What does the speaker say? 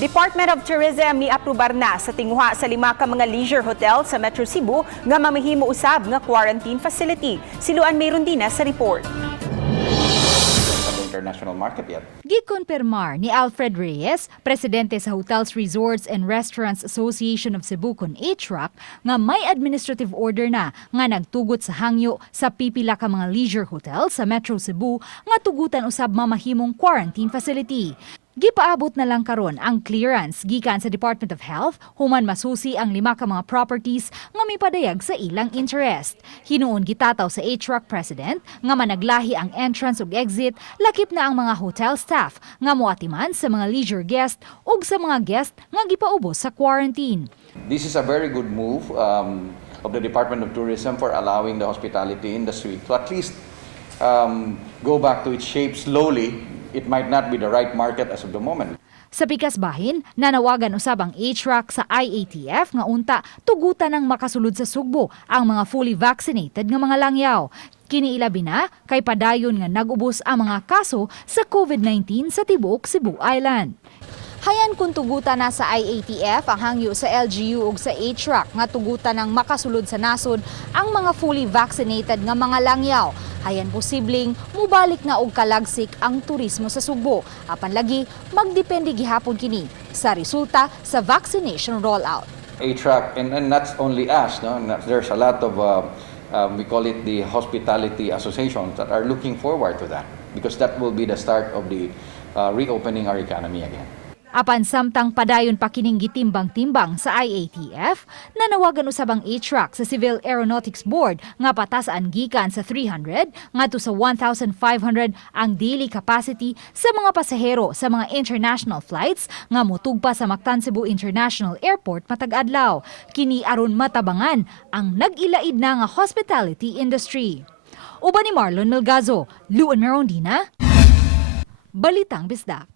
Department of Tourism miaprubar na sa tinguha sa 5 ka mga leisure hotel sa Metro Cebu nga mamahimo usab nga quarantine facility. Siluan mayroon din na sa report. International market yet. Gikonpermar ni Alfred Reyes, presidente sa Hotels, Resorts and Restaurants Association of Cebu kun HRAC, nga may administrative order na nga nagtugot sa hangyo sa pipila ka mga leisure hotel sa Metro Cebu nga tugutan usab mamahimong quarantine facility. Gipaabot na lang karon ang clearance gikan sa Department of Health human masusi ang 5 ka mga properties nga mipadayag sa ilang interest. Hinuon gitataw sa HRAC President nga managlahi ang entrance ug exit lakip na ang mga hotel staff nga moatiman sa mga leisure guest ug sa mga guest nga gipaubos sa quarantine. This is a very good move of the Department of Tourism for allowing the hospitality industry to at least go back to its shape slowly. It might not be the right market as of the moment. Sa pikas bahin, nanawagan usab ang HRAC sa IATF nga unta tugutan ng makasulod sa sugbo ang mga fully vaccinated nga mga langyaw. Kini ilabi na kay padayon nga nagubos ang mga kaso sa COVID-19 sa tibuok Cebu Island. Hayan kung tugutan na sa IATF ang hangyo sa LGU ug sa HRAC nga tugutan ng makasulod sa nasod ang mga fully vaccinated nga mga langyaw. Hayan posibleng mubalik na og kalagsik ang turismo sa Subo. Apan lagi magdepende gihapon kini sa resulta sa vaccination rollout. HRAC and not only us, no? There's a lot of we call it the hospitality associations that are looking forward to that because that will be the start of the reopening our economy again. Apan samtang padayon pa kining gitimbang-timbang sa IATF, nanawagan usab ang HRAC sa Civil Aeronautics Board nga patasaan gikan sa 300 ngadto sa 1,500 ang daily capacity sa mga pasahero sa mga international flights nga motugpa sa Mactan Cebu International Airport matag adlaw. Kini aron matabangan ang nag-ilaid na nga hospitality industry. Uban ni Marlon Melgazo, Luan Merondina, Balitang Bisdak.